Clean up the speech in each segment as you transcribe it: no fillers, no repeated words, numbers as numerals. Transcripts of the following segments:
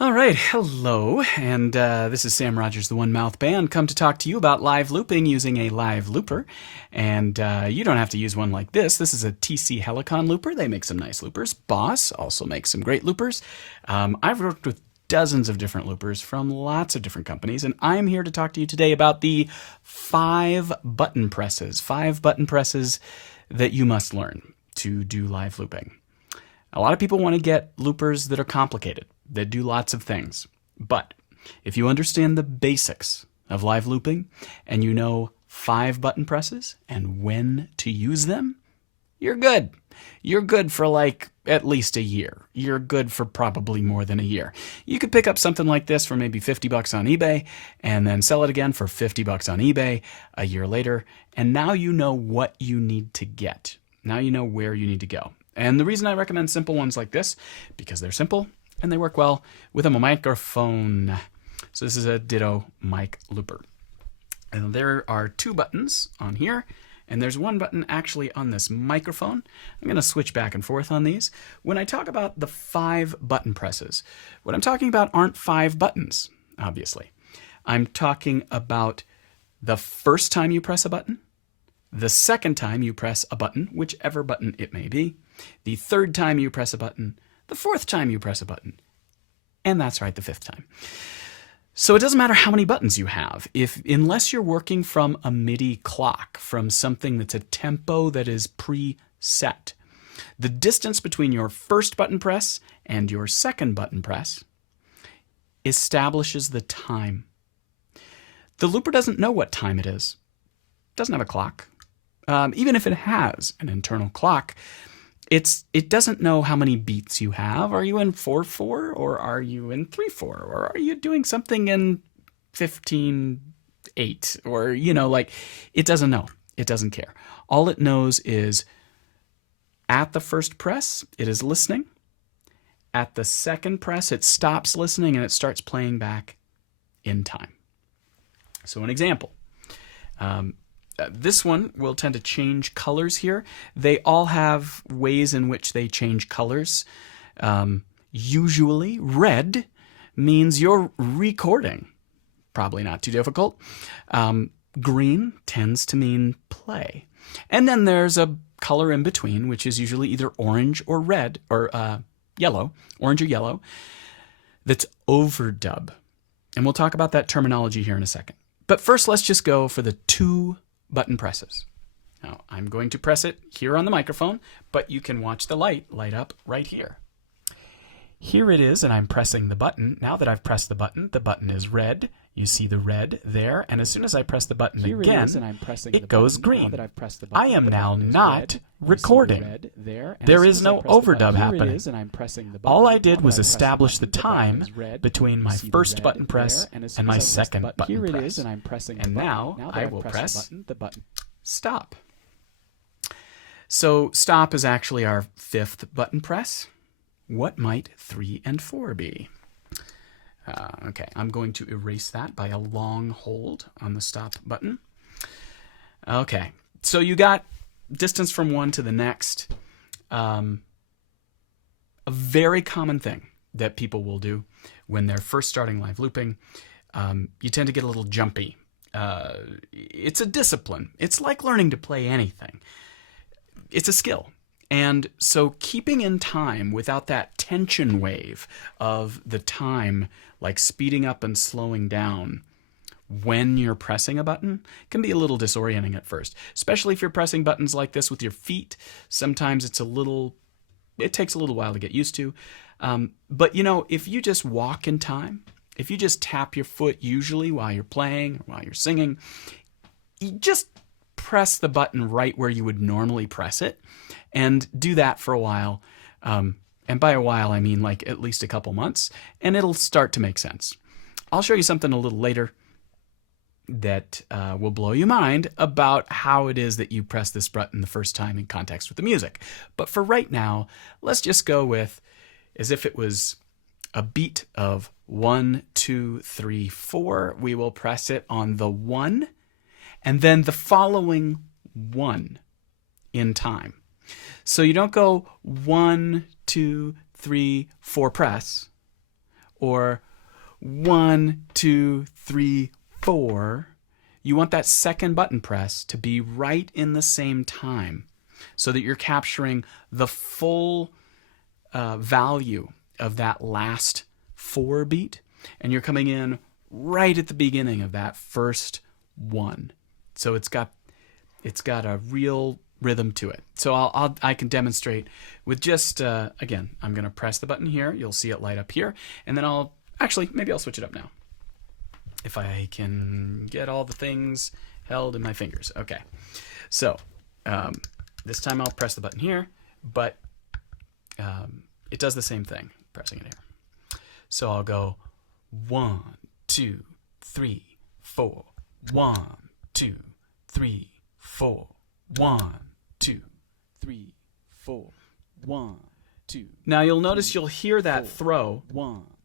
All right, hello, and this is Sam Rogers, the One Mouth Band, come to talk to you about live looping using a live looper. And you don't have to use one like this. This is a TC Helicon looper. They make some nice loopers. Boss also makes some great loopers. I've worked with dozens of different loopers from lots of different companies, and I'm here to talk to you today about the 5 button presses. 5 button presses that you must learn to do live looping. A lot of people want to get loopers that are complicated, that do lots of things. But if you understand the basics of live looping and you know 5 button presses and when to use them, you're good. You're good for like at least a year. You're good for probably more than a year. You could pick up something like this for maybe $50 on eBay and then sell it again for $50 on eBay a year later. And now you know what you need to get. Now you know where you need to go. And the reason I recommend simple ones like this, because they're simple and they work well with a microphone. So this is a Ditto mic looper. And there are 2 buttons on here, and there's 1 button actually on this microphone. I'm going to switch back and forth on these. When I talk about the 5 button presses, what I'm talking about aren't 5 buttons, obviously. I'm talking about the first time you press a button, the second time you press a button, whichever button it may be, the 3rd time you press a button, the 4th time you press a button, and that's right, the 5th time. So it doesn't matter how many buttons you have, unless you're working from a MIDI clock, from something that's a tempo that is preset. The distance between your first button press and your second button press establishes the time. The looper doesn't know what time it is. It doesn't have a clock. Even if it has an internal clock, it doesn't know how many beats you have. Are you in 4/4 or are you in 3/4 or are you doing something in 15/8 or it doesn't know. It doesn't care. All it knows is at the first press it is listening. At the second press it stops listening and it starts playing back in time. So an example. This one will tend to change colors here. They all have ways in which they change colors. Usually red means you're recording. Probably not too difficult. Green tends to mean play. And then there's a color in between, which is usually either orange or red or yellow, orange or yellow, that's overdub. And we'll talk about that terminology here in a second. But first, let's just go for the 2 button presses. Now, I'm going to press it here on the microphone, but you can watch the light up right here. Here it is, and I'm pressing the button. Now that I've pressed the button is red. You see the red there, and as soon as I press the button again, it goes green. I am now not recording. There is no overdub happening. All I did was establish the time between my first button press and my second button press. And now I will press stop. So stop is actually our 5th button press. What might 3 and 4 be? Okay, I'm going to erase that by a long hold on the stop button. Okay, so you got distance from one to the next. A very common thing that people will do when they're first starting live looping, you tend to get a little jumpy. It's a discipline. It's like learning to play anything. It's a skill. And so keeping in time without that tension wave of the time, like speeding up and slowing down when you're pressing a button, can be a little disorienting at first, especially if you're pressing buttons like this with your feet. Sometimes it takes a little while to get used to. But if you just walk in time, if you just tap your foot usually while you're playing or while you're singing, you just press the button right where you would normally press it and do that for a while. And by a while, I mean like at least a couple months, and it'll start to make sense. I'll show you something a little later that will blow your mind about how it is that you press this button the first time in context with the music. But for right now, let's just go with as if it was a beat of 1, 2, 3, 4. We will press it on the 1 and then the following 1 in time. So you don't go 1, 2, 3, 4 press, or 1, 2, 3, 4, you want that second button press to be right in the same time so that you're capturing the full value of that last 4 beat, and you're coming in right at the beginning of that first 1. So it's got a real rhythm to it. So I can demonstrate with just again, I'm going to press the button here. You'll see it light up here, and then maybe I'll switch it up now. If I can get all the things held in my fingers. Okay. So this time I'll press the button here, but it does the same thing, pressing it here. So I'll go 1, 2, 3, 4. 1, 2, 3, 4. 1, 2, 3, 4. 1, 2. Now you'll notice you'll hear that throw,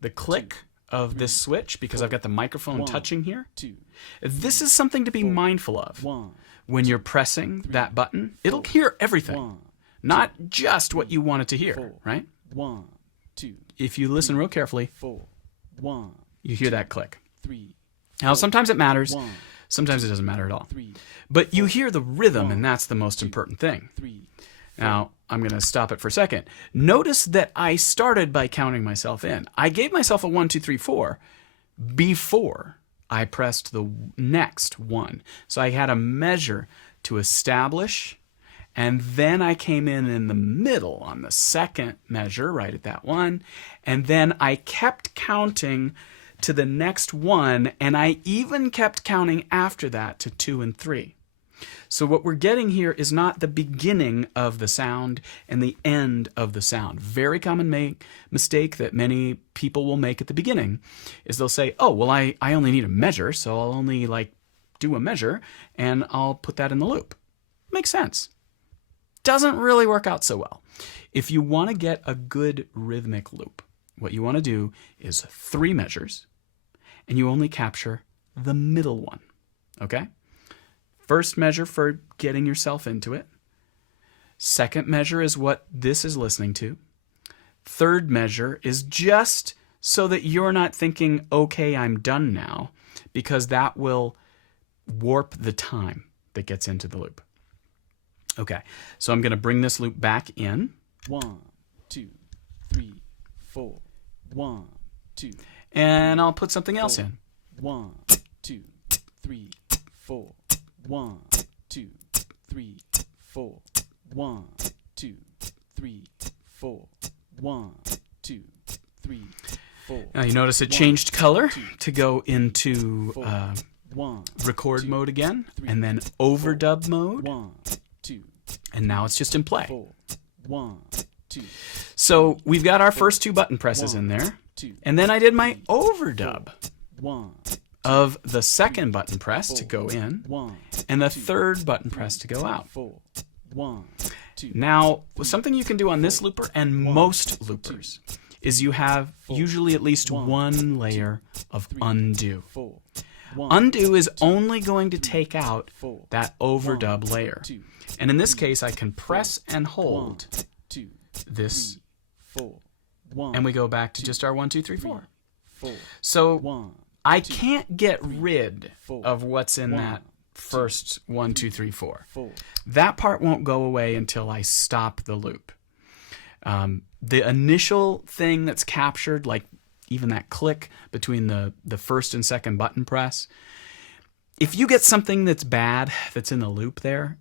the click of this switch, because I've got the microphone touching here. This is something to be mindful of. When you're pressing that button, it'll hear everything, not just what you want it to hear, right? 1, 2. If you listen real carefully, you hear that click. Now sometimes it matters, sometimes it doesn't matter at all. But you hear the rhythm, and that's the most important thing. Now, I'm going to stop it for a second. Notice that I started by counting myself in. I gave myself a 1, 2, 3, 4 before I pressed the next 1. So I had a measure to establish, and then I came in the middle on the second measure, right at that 1, and then I kept counting to the next 1, and I even kept counting after that to 2 and 3. So what we're getting here is not the beginning of the sound and the end of the sound. Very common mistake that many people will make at the beginning is they'll say, oh, well, I only need a measure, so I'll only do a measure, and I'll put that in the loop. Makes sense. Doesn't really work out so well. If you want to get a good rhythmic loop, what you want to do is 3 measures, and you only capture the middle one, okay? First measure for getting yourself into it. Second measure is what this is listening to. Third measure is just so that you're not thinking, okay, I'm done now, because that will warp the time that gets into the loop. Okay, so I'm going to bring this loop back in. 1, 2, 3, 4. 1, 2. And I'll put something else in. 1, 2, 3, 4. 1, 2, 3, 4. 1, 2, 3, 4. 1, 2, 3, 4. Now you notice it changed color to go into record mode again, and then overdub mode. 1, 2. And now it's just in play. 1, 2. So we've got our first 2 button presses in there, and then I did my overdub of the second button press to go in, and the third button press to go out. Now, something you can do on this looper and most loopers is you have usually at least 1 layer of undo. Undo is only going to take out that overdub layer. And in this case, I can press and hold this, and we go back to just our 1, 2, 3, 4. So I can't get rid of what's in that first 1, 2, 3, 4. That part won't go away until I stop the loop. The initial thing that's captured, like even that click between the first and second button press, if you get something that's bad that's in the loop there,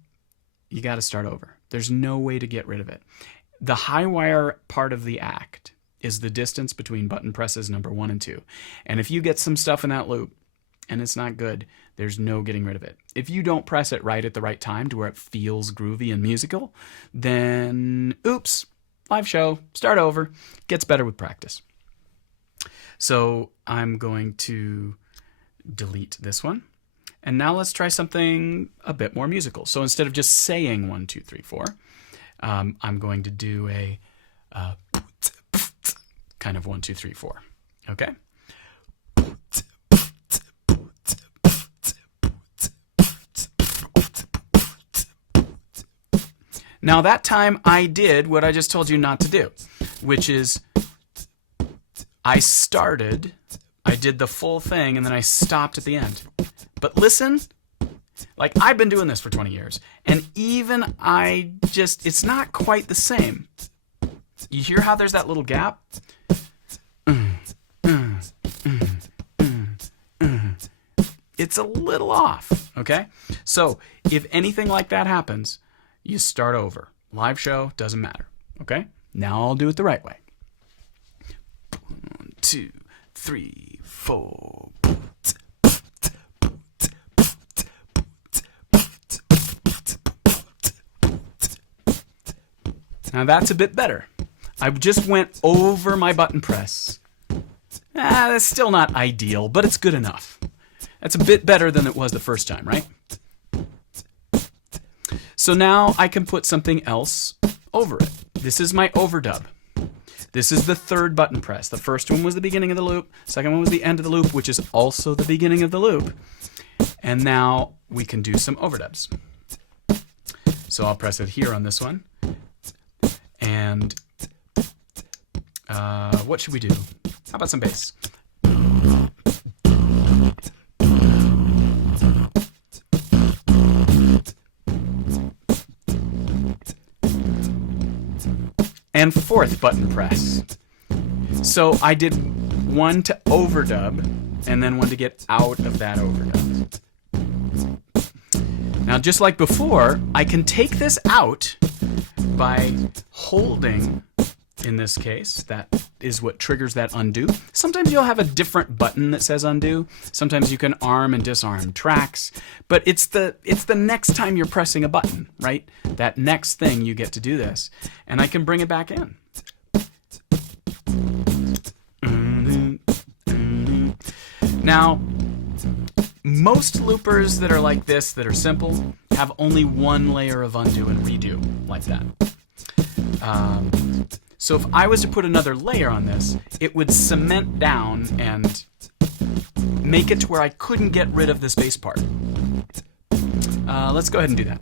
you got to start over. There's no way to get rid of it. The high wire part of the act is the distance between button presses number 1 and 2. And if you get some stuff in that loop and it's not good, there's no getting rid of it. If you don't press it right at the right time to where it feels groovy and musical, then oops, live show, start over. Gets better with practice. So I'm going to delete this one. And now let's try something a bit more musical. So instead of just saying 1, 2, 3, 4, I'm going to do a kind of 1, 2, 3, 4. Okay? Now that time I did what I just told you not to do, which is I did the full thing, and then I stopped at the end. But listen, like I've been doing this for 20 years, and even it's not quite the same. You hear how there's that little gap? It's a little off, okay? So if anything like that happens, you start over. Live show, doesn't matter, okay? Now I'll do it the right way. 1, 2, 3, 4. Now that's a bit better. I just went over my button press. That's still not ideal, but it's good enough. That's a bit better than it was the first time, right? So now I can put something else over it. This is my overdub. This is the third button press. The first one was the beginning of the loop. Second one was the end of the loop, which is also the beginning of the loop. And now we can do some overdubs. So I'll press it here on this one. And what should we do? How about some bass? And fourth button press. So I did one to overdub and then one to get out of that overdub. Now, just like before, I can take this out by holding, in this case, that is what triggers that undo. Sometimes you'll have a different button that says undo. Sometimes you can arm and disarm tracks, but it's the next time you're pressing a button, right? That next thing you get to do this, and I can bring it back in. Now, most loopers that are like this, that are simple, have only one layer of undo and redo, like that. So if I was to put another layer on this, it would cement down and make it to where I couldn't get rid of this bass part. Let's go ahead and do that.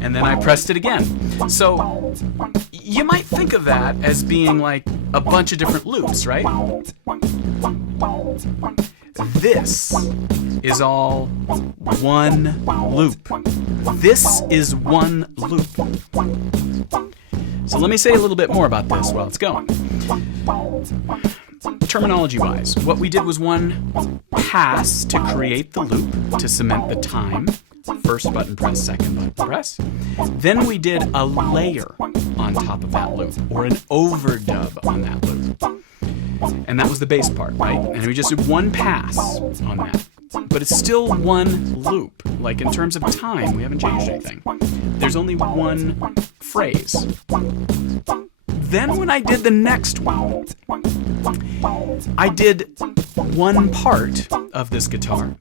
And then I pressed it again. So you might think of that as being like a bunch of different loops, right? This is all one loop. This is one loop. So let me say a little bit more about this while it's going. Terminology-wise, what we did was one pass to create the loop, to cement the time. First button press, second button press. Then we did a layer on top of that loop, or an overdub on that loop. And that was the bass part, right? And we just did one pass on that. But it's still one loop. Like in terms of time, we haven't changed anything. There's only one phrase. Then when I did the next one, I did one part of this guitar,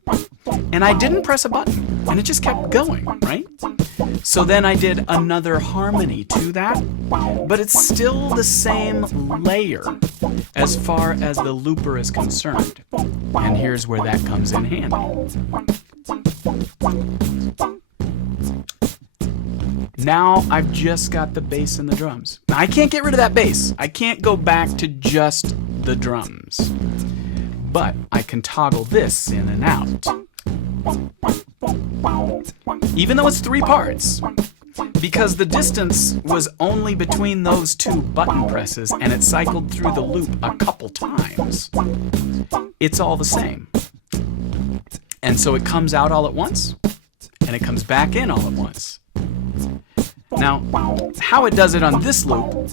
and I didn't press a button, and it just kept going, right? So then I did another harmony to that, but it's still the same layer as far as the looper is concerned. And here's where that comes in handy. Now I've just got the bass and the drums. Now, I can't get rid of that bass. I can't go back to just the drums. But I can toggle this in and out. Even though it's three parts, because the distance was only between those two button presses and it cycled through the loop a couple times, it's all the same. And so it comes out all at once, and it comes back in all at once. Now, how it does it on this loop,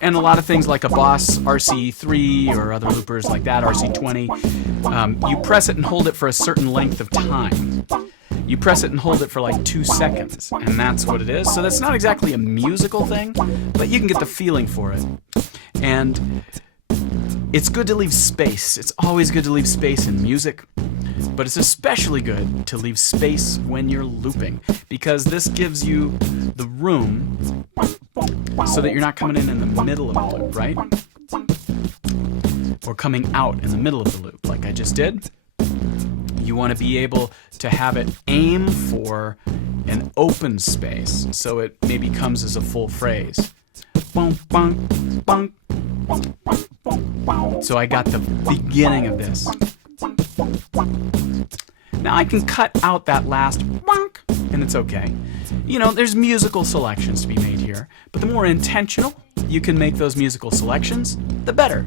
and a lot of things like a Boss RC3 or other loopers like that, RC20, you press it and hold it for a certain length of time. You press it and hold it for like 2 seconds, and that's what it is. So that's not exactly a musical thing, but you can get the feeling for it. And It's good to leave space. It's always good to leave space in music, but it's especially good to leave space when you're looping, because this gives you the room so that you're not coming in the middle of the loop, right? Or coming out in the middle of the loop like I just did. You want to be able to have it aim for an open space so it maybe comes as a full phrase. So I got the beginning of this. Now I can cut out that last bonk, and it's okay. You know, there's musical selections to be made here, but the more intentional you can make those musical selections, the better.